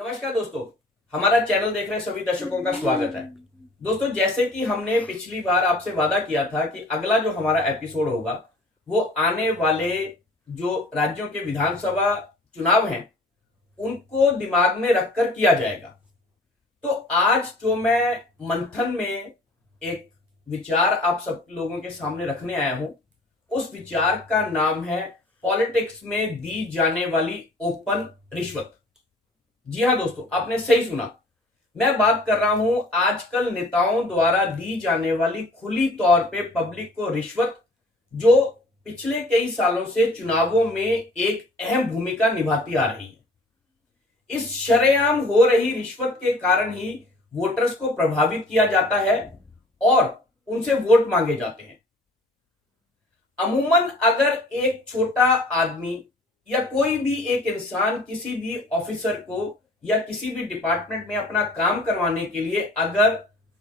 नमस्कार दोस्तों, हमारा चैनल देख रहे सभी दर्शकों का स्वागत है। दोस्तों, जैसे कि हमने पिछली बार आपसे वादा किया था कि अगला जो हमारा एपिसोड होगा वो आने वाले जो राज्यों के विधानसभा चुनाव हैं उनको दिमाग में रखकर किया जाएगा। तो आज जो मैं मंथन में एक विचार आप सब लोगों के सामने रखने आया हूं, उस विचार का नाम है पॉलिटिक्स में दी जाने वाली ओपन रिश्वत। जी हां दोस्तों, आपने सही सुना। मैं बात कर रहा हूं आजकल नेताओं द्वारा दी जाने वाली खुली तौर पे पब्लिक को रिश्वत, जो पिछले कई सालों से चुनावों में एक अहम भूमिका निभाती आ रही है। इस शरेआम हो रही रिश्वत के कारण ही वोटर्स को प्रभावित किया जाता है और उनसे वोट मांगे जाते हैं। अमूमन अगर एक छोटा आदमी या कोई भी एक इंसान किसी भी ऑफिसर को या किसी भी डिपार्टमेंट में अपना काम करवाने के लिए अगर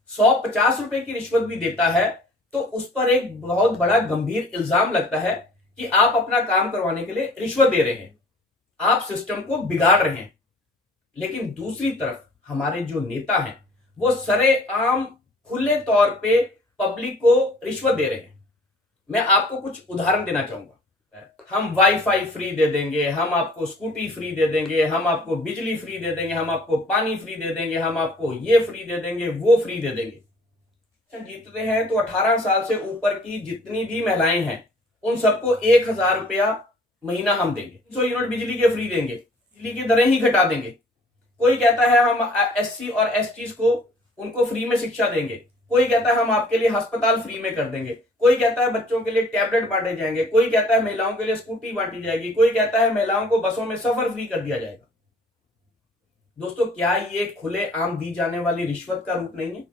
150 रुपए की रिश्वत भी देता है तो उस पर एक बहुत बड़ा गंभीर इल्जाम लगता है कि आप अपना काम करवाने के लिए रिश्वत दे रहे हैं, आप सिस्टम को बिगाड़ रहे हैं। लेकिन दूसरी तरफ हमारे जो नेता हैं वो सरेआम खुले तौर पे पब्लिक को रिश्वत दे रहे हैं। मैं आपको कुछ उदाहरण देना चाहूंगा। हम वाईफाई फ्री दे देंगे, हम आपको स्कूटी फ्री दे देंगे, हम आपको बिजली फ्री दे देंगे, हम आपको पानी फ्री दे देंगे, हम आपको ये फ्री दे देंगे, वो फ्री दे देंगे। जीतते हैं तो 18 साल से ऊपर की जितनी भी महिलाएं हैं उन सबको 1000 रुपया महीना हम देंगे। 100 यूनिट बिजली के फ्री देंगे, बिजली की दरें ही घटा देंगे। कोई कहता है हम एससी और एसटी को उनको फ्री में शिक्षा देंगे, कोई कहता है हम आपके लिए अस्पताल फ्री में कर देंगे, कोई कहता है बच्चों के लिए टैबलेट बांटे जाएंगे, कोई कहता है महिलाओं के लिए स्कूटी बांटी जाएगी, कोई कहता है महिलाओं को बसों में सफर फ्री कर दिया जाएगा। दोस्तों, क्या ये खुले आम दी जाने वाली रिश्वत का रूप नहीं है?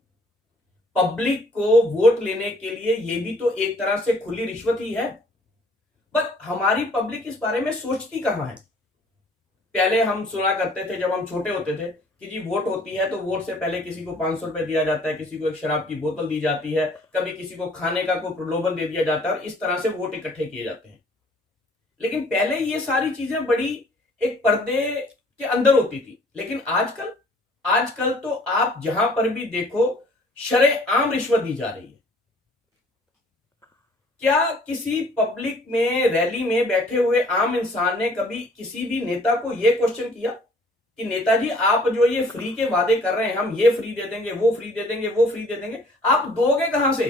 पब्लिक को वोट लेने के लिए ये भी तो एक तरह से खुली रिश्वत ही है। बट हमारी पब्लिक इस बारे में सोचती कहां है? पहले हम सुना करते थे जब हम छोटे होते थे कि जी वोट होती है तो वोट से पहले किसी को 500 रुपए दिया जाता है, किसी को एक शराब की बोतल दी जाती है, कभी किसी को खाने का कोई प्रलोभन दे दिया जाता है और इस तरह से वोट इकट्ठे किए जाते हैं। लेकिन पहले ये सारी चीजें बड़ी एक पर्दे के अंदर होती थी। लेकिन आजकल आजकल तो आप जहां पर भी देखो शरेआम रिश्वत दी जा रही है। क्या किसी पब्लिक में रैली में बैठे हुए आम इंसान ने कभी किसी भी नेता को यह क्वेश्चन किया कि नेताजी आप जो ये फ्री के वादे कर रहे हैं, हम ये फ्री दे देंगे, वो फ्री दे देंगे, वो फ्री दे देंगे, आप दोगे कहां से?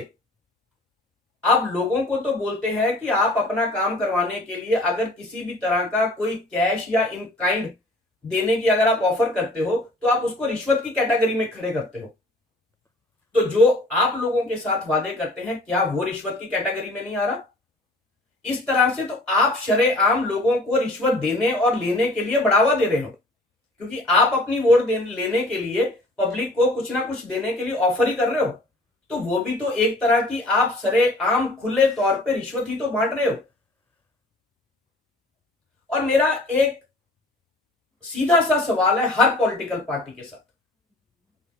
आप लोगों को तो बोलते हैं कि आप अपना काम करवाने के लिए अगर किसी भी तरह का कोई कैश या इन काइंड देने की अगर आप ऑफर करते हो तो आप उसको रिश्वत की कैटेगरी में खड़े करते हो। तो जो आप लोगों के साथ वादे करते हैं, क्या वो रिश्वत की कैटेगरी में नहीं आ रहा? इस तरह से तो आप शरेआम लोगों को रिश्वत देने और लेने के लिए बढ़ावा दे रहे हो, क्योंकि आप अपनी वोट लेने के लिए पब्लिक को कुछ ना कुछ देने के लिए ऑफर ही कर रहे हो। तो वो भी तो एक तरह की आप सरेआम खुले तौर पे रिश्वत ही तो बांट रहे हो। और मेरा एक सीधा सा सवाल है हर पॉलिटिकल पार्टी के साथ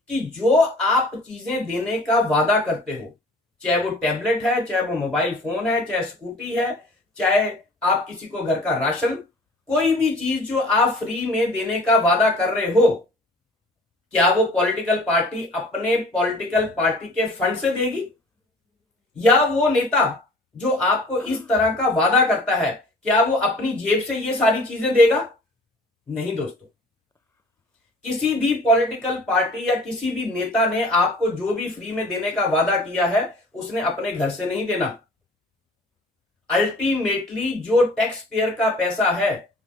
कि जो आप चीजें देने का वादा करते हो, चाहे वो टैबलेट है, चाहे वो मोबाइल फोन है, चाहे स्कूटी है, चाहे आप किसी को घर का राशन, कोई भी चीज जो आप फ्री में देने का वादा कर रहे हो, क्या वो पॉलिटिकल पार्टी अपने पॉलिटिकल पार्टी के फंड से देगी? या वो नेता जो आपको इस तरह का वादा करता है, क्या वो अपनी जेब से ये सारी चीजें देगा? नहीं दोस्तों, किसी भी पॉलिटिकल पार्टी या किसी भी नेता ने आपको जो भी फ्री में देने का वादा किया है उसने अपने घर से नहीं देना। अल्टीमेटली जो टैक्स पेयर का पैसा है,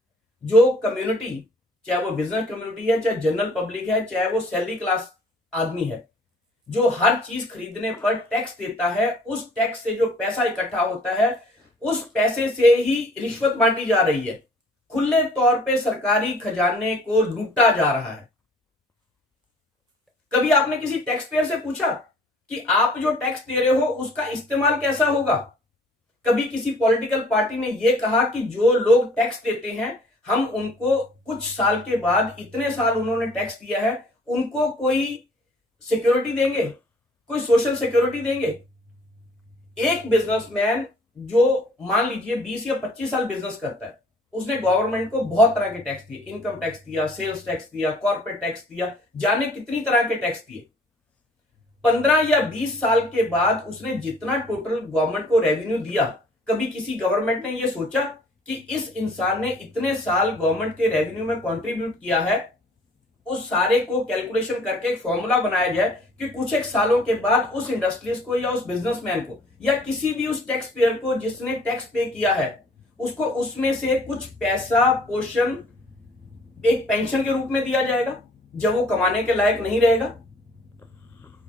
जो कम्युनिटी, चाहे वो बिजनेस कम्युनिटी है, चाहे जनरल पब्लिक है, चाहे वो सैलरी क्लास आदमी है, जो हर चीज खरीदने पर टैक्स देता है, उस टैक्स से जो पैसा इकट्ठा होता है उस पैसे से ही रिश्वत बांटी जा रही है। खुले तौर पे सरकारी खजाने को लूटा जा रहा है। कभी आपने किसी टैक्स पेयर से पूछा कि आप जो टैक्स दे रहे हो उसका इस्तेमाल कैसा होगा? कभी किसी पॉलिटिकल पार्टी ने यह कहा कि जो लोग टैक्स देते हैं हम उनको कुछ साल के बाद, इतने साल उन्होंने टैक्स दिया है, उनको कोई सिक्योरिटी देंगे, कोई सोशल सिक्योरिटी देंगे? एक बिजनेसमैन जो मान लीजिए 20 या 25 साल बिजनेस करता है, उसने गवर्नमेंट को बहुत तरह के टैक्स दिए, इनकम टैक्स दिया, सेल्स टैक्स दिया, कॉर्पोरेट टैक्स दिया, जाने कितनी तरह के टैक्स दिए। 15 या 20 साल के बाद उसने जितना टोटल गवर्नमेंट को रेवेन्यू दिया, कभी किसी गवर्नमेंट ने यह सोचा कि इस इंसान ने इतने साल गवर्नमेंट के रेवेन्यू में कंट्रीब्यूट किया है, उस सारे को कैलकुलेशन करके एक फॉर्मूला बनाया जाए कि कुछ एक सालों के बाद उस इंडस्ट्रीज को या उस बिजनेसमैन को या किसी भी उस टैक्स पेयर को जिसने टैक्स पे किया है, उसको उसमें से कुछ पैसा पोर्शन एक पेंशन के रूप में दिया जाएगा जब वो कमाने के लायक नहीं रहेगा।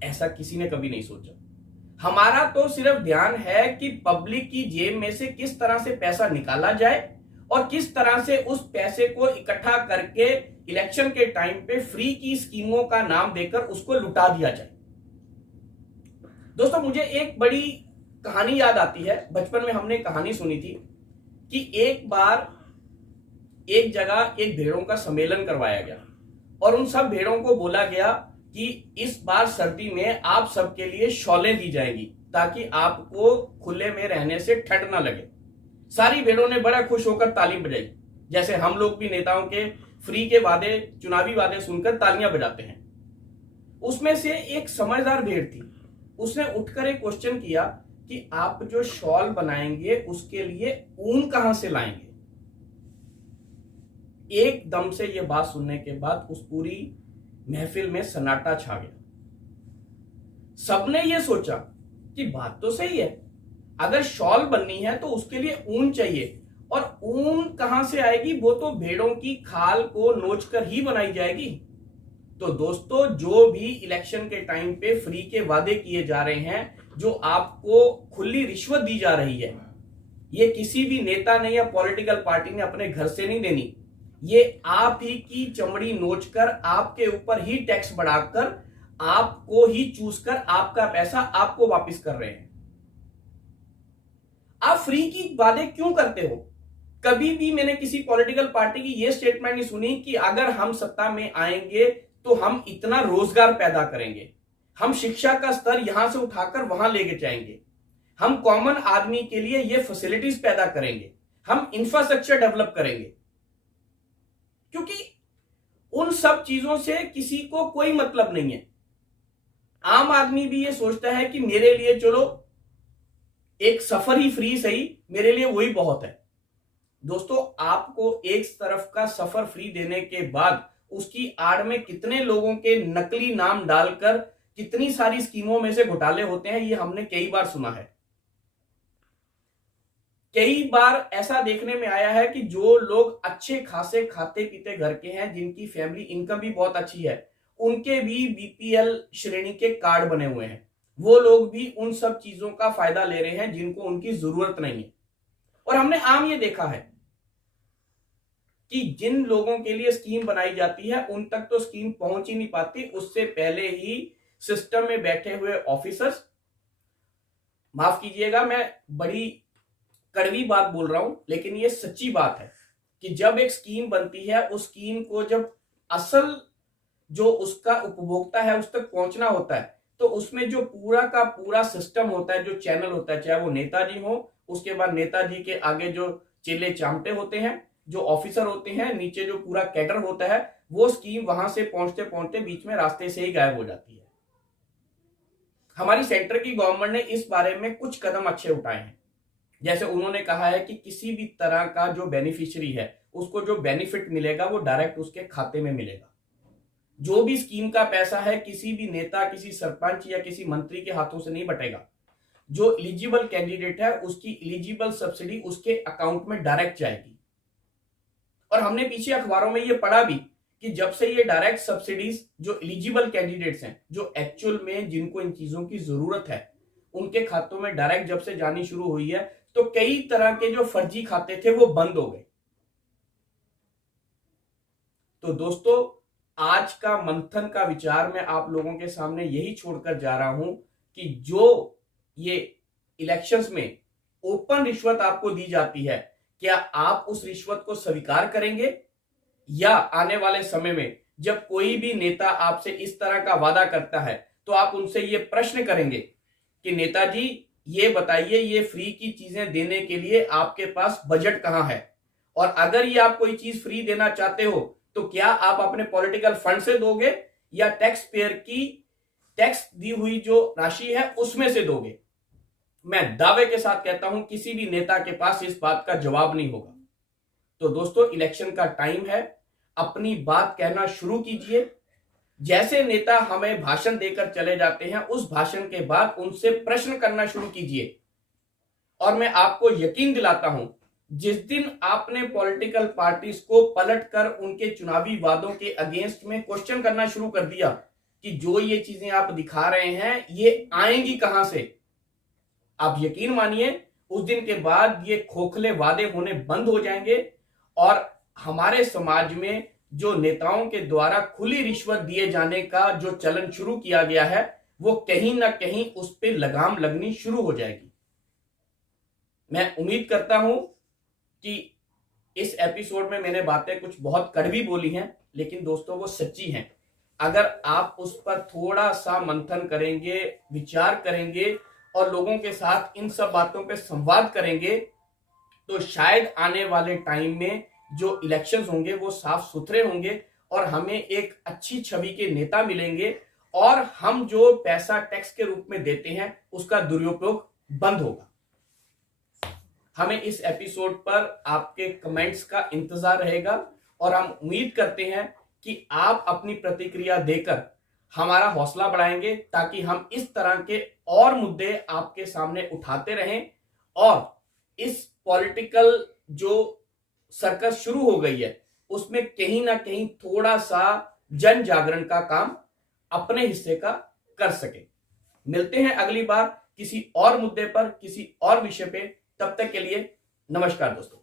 ऐसा किसी ने कभी नहीं सोचा। हमारा तो सिर्फ ध्यान है कि पब्लिक की जेब में से किस तरह से पैसा निकाला जाए और किस तरह से उस पैसे को इकट्ठा करके इलेक्शन के टाइम पे फ्री की स्कीमों का नाम देकर उसको लुटा दिया जाए। दोस्तों, मुझे एक बड़ी कहानी याद आती है। बचपन में हमने कहानी सुनी थी कि एक बार एक जगह एक भेड़ों का सम्मेलन करवाया गया और उन सब भेड़ों को बोला गया कि इस बार सर्दी में आप सबके लिए शॉलें दी जाएंगी ताकि आपको खुले में रहने से ठंड ना लगे। सारी भेड़ों ने बड़ा खुश होकर ताली बजाई, जैसे हम लोग भी नेताओं के फ्री के वादे, चुनावी वादे सुनकर तालियां बजाते हैं। उसमें से एक समझदार भेड़ थी, उसने उठकर एक क्वेश्चन किया कि आप जो शॉल बनाएंगे उसके लिए ऊन कहां से लाएंगे। एकदम से यह बात सुनने के बाद उस पूरी महफिल में सन्नाटा छा गया। सबने यह सोचा कि बात तो सही है, अगर शॉल बननी है तो उसके लिए ऊन चाहिए, और ऊन कहां से आएगी, वो तो भेड़ों की खाल को नोचकर ही बनाई जाएगी। तो दोस्तों, जो भी इलेक्शन के टाइम पे फ्री के वादे किए जा रहे हैं, जो आपको खुली रिश्वत दी जा रही है, ये किसी भी नेता ने या पॉलिटिकल पार्टी ने अपने घर से नहीं देनी। ये आप ही की चमड़ी नोचकर आपके ऊपर ही टैक्स बढ़ाकर आपको ही चूस कर आपका पैसा आपको वापस कर रहे हैं। आप फ्री की वादे क्यों करते हो? कभी भी मैंने किसी पॉलिटिकल पार्टी की यह स्टेटमेंट नहीं सुनी कि अगर हम सत्ता में आएंगे तो हम इतना रोजगार पैदा करेंगे, हम शिक्षा का स्तर यहां से उठाकर वहां लेके जाएंगे, हम कॉमन आदमी के लिए ये फैसिलिटीज पैदा करेंगे, हम इंफ्रास्ट्रक्चर डेवलप करेंगे। क्योंकि उन सब चीजों से किसी को कोई मतलब नहीं है। आम आदमी भी ये सोचता है कि मेरे लिए चलो एक सफर ही फ्री सही, मेरे लिए वही बहुत है। दोस्तों, आपको एक तरफ का सफर फ्री देने के बाद उसकी आड़ में कितने लोगों के नकली नाम डालकर कितनी सारी स्कीमों में से घोटाले होते हैं, ये हमने कई बार सुना है। कई बार ऐसा देखने में आया है कि जो लोग अच्छे खासे खाते पीते घर के हैं, जिनकी फैमिली इनकम भी बहुत अच्छी है, उनके भी बीपीएल श्रेणी के कार्ड बने हुए हैं। वो लोग भी उन सब चीजों का फायदा ले रहे हैं जिनको उनकी जरूरत नहीं है। और हमने आम ये देखा है कि जिन लोगों के लिए स्कीम बनाई जाती है उन तक तो स्कीम पहुंच ही नहीं पाती, उससे पहले ही सिस्टम में बैठे हुए ऑफिसर्स, माफ कीजिएगा मैं बड़ी कड़वी बात बोल रहा हूं, लेकिन ये सच्ची बात है कि जब एक स्कीम बनती है, उस स्कीम को जब असल जो उसका उपभोक्ता है उस तक पहुंचना होता है, तो उसमें जो पूरा का पूरा सिस्टम होता है, जो चैनल होता है, चाहे वो नेताजी हो, उसके बाद नेताजी के आगे जो चेले चामटे होते हैं, जो ऑफिसर होते हैं, नीचे जो पूरा कैडर होता है, वो स्कीम वहां से पहुंचते पहुंचते बीच में रास्ते से ही गायब हो जाती है। हमारी सेंटर की गवर्नमेंट ने इस बारे में कुछ कदम अच्छे उठाए हैं। जैसे उन्होंने कहा है कि किसी भी तरह का जो बेनिफिशियरी है उसको जो बेनिफिट मिलेगा वो डायरेक्ट उसके खाते में मिलेगा। जो भी स्कीम का पैसा है किसी भी नेता, किसी सरपंच या किसी मंत्री के हाथों से नहीं बटेगा। जो एलिजिबल कैंडिडेट है उसकी एलिजिबल सब्सिडी उसके अकाउंट में डायरेक्ट जाएगी। और हमने पीछे अखबारों में ये पढ़ा भी कि जब से ये डायरेक्ट सब्सिडीज जो एलिजिबल कैंडिडेट्स हैं, जो एक्चुअल में जिनको इन चीजों की जरूरत है, उनके खातों में डायरेक्ट जब से जानी शुरू हुई है, तो कई तरह के जो फर्जी खाते थे वो बंद हो गए। तो दोस्तों, आज का मंथन का विचार मैं आप लोगों के सामने यही छोड़कर जा रहा हूं कि जो ये इलेक्शंस में ओपन रिश्वत आपको दी जाती है, क्या आप उस रिश्वत को स्वीकार करेंगे, या आने वाले समय में जब कोई भी नेता आपसे इस तरह का वादा करता है तो आप उनसे ये प्रश्न करेंगे कि नेताजी ये बताइए, ये फ्री की चीजें देने के लिए आपके पास बजट कहां है, और अगर ये आप कोई चीज फ्री देना चाहते हो तो क्या आप अपने पॉलिटिकल फंड से दोगे या टैक्स पेयर की टैक्स दी हुई जो राशि है उसमें से दोगे? मैं दावे के साथ कहता हूं किसी भी नेता के पास इस बात का जवाब नहीं होगा। तो दोस्तों, इलेक्शन का टाइम है, अपनी बात कहना शुरू कीजिए। जैसे नेता हमें भाषण देकर चले जाते हैं, उस भाषण के बाद उनसे प्रश्न करना शुरू कीजिए। और मैं आपको यकीन दिलाता हूं, जिस दिन आपने पॉलिटिकल पार्टीज को पलटकर उनके चुनावी वादों के अगेंस्ट में क्वेश्चन करना शुरू कर दिया कि जो ये चीजें आप दिखा रहे हैं ये आएंगी कहां से, आप यकीन मानिए उस दिन के बाद ये खोखले वादे होने बंद हो जाएंगे और हमारे समाज में जो नेताओं के द्वारा खुली रिश्वत दिए जाने का जो चलन शुरू किया गया है वो कहीं ना कहीं उस पर लगाम लगनी शुरू हो जाएगी। मैं उम्मीद करता हूं कि इस एपिसोड में मैंने बातें कुछ बहुत कड़वी बोली हैं, लेकिन दोस्तों वो सच्ची हैं। अगर आप उस पर थोड़ा सा मंथन करेंगे, विचार करेंगे और लोगों के साथ इन सब बातों पे संवाद करेंगे तो शायद आने वाले टाइम में जो इलेक्शंस होंगे वो साफ सुथरे होंगे और हमें एक अच्छी छवि के नेता मिलेंगे और हम जो पैसा टैक्स के रूप में देते हैं उसका दुरुपयोग बंद होगा। हमें इस एपिसोड पर आपके कमेंट्स का इंतजार रहेगा और हम उम्मीद करते हैं कि आप अपनी प्रतिक्रिया देकर हमारा हौसला बढ़ाएंगे ताकि हम इस तरह के और मुद्दे आपके सामने उठाते रहें और इस पॉलिटिकल जो सर्कस शुरू हो गई है उसमें कहीं ना कहीं थोड़ा सा जन जागरण का काम अपने हिस्से का कर सके। मिलते हैं अगली बार किसी और मुद्दे पर, किसी और विषय पे। तब तक के लिए नमस्कार दोस्तों।